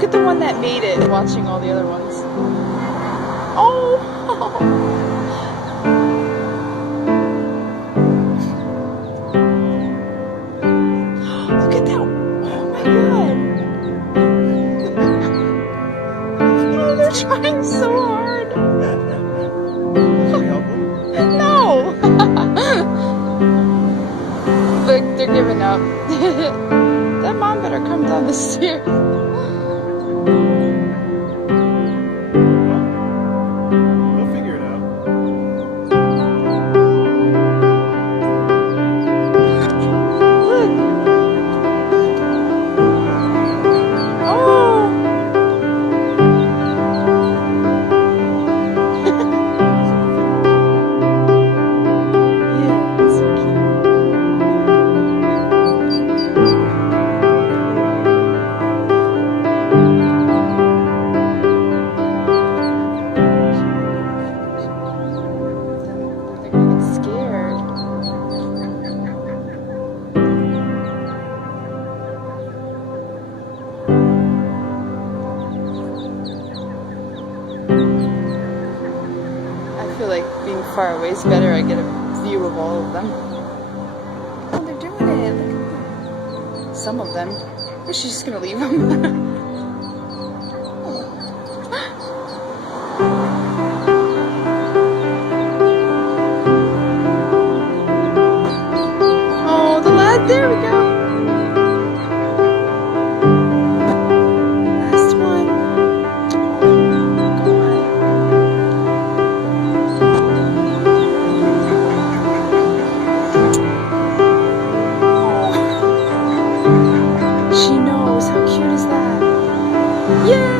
Look at the one that made it, watching all the other ones. Oh! Look at that! Oh my god! Oh, they're trying so hard! No! Look, they're giving up. That mom better come down the stairs. They'll figure it out. Look. Oh. Yeah, it's so cute. They're gonna get scared. I feel like being far away is better. I get a view of all of them. Oh, they're doing it. Look at them. Some of them. Or she's just gonna leave them. Oh, the lad. There we go. Last one. Go on. She knows. How cute is that? Yeah!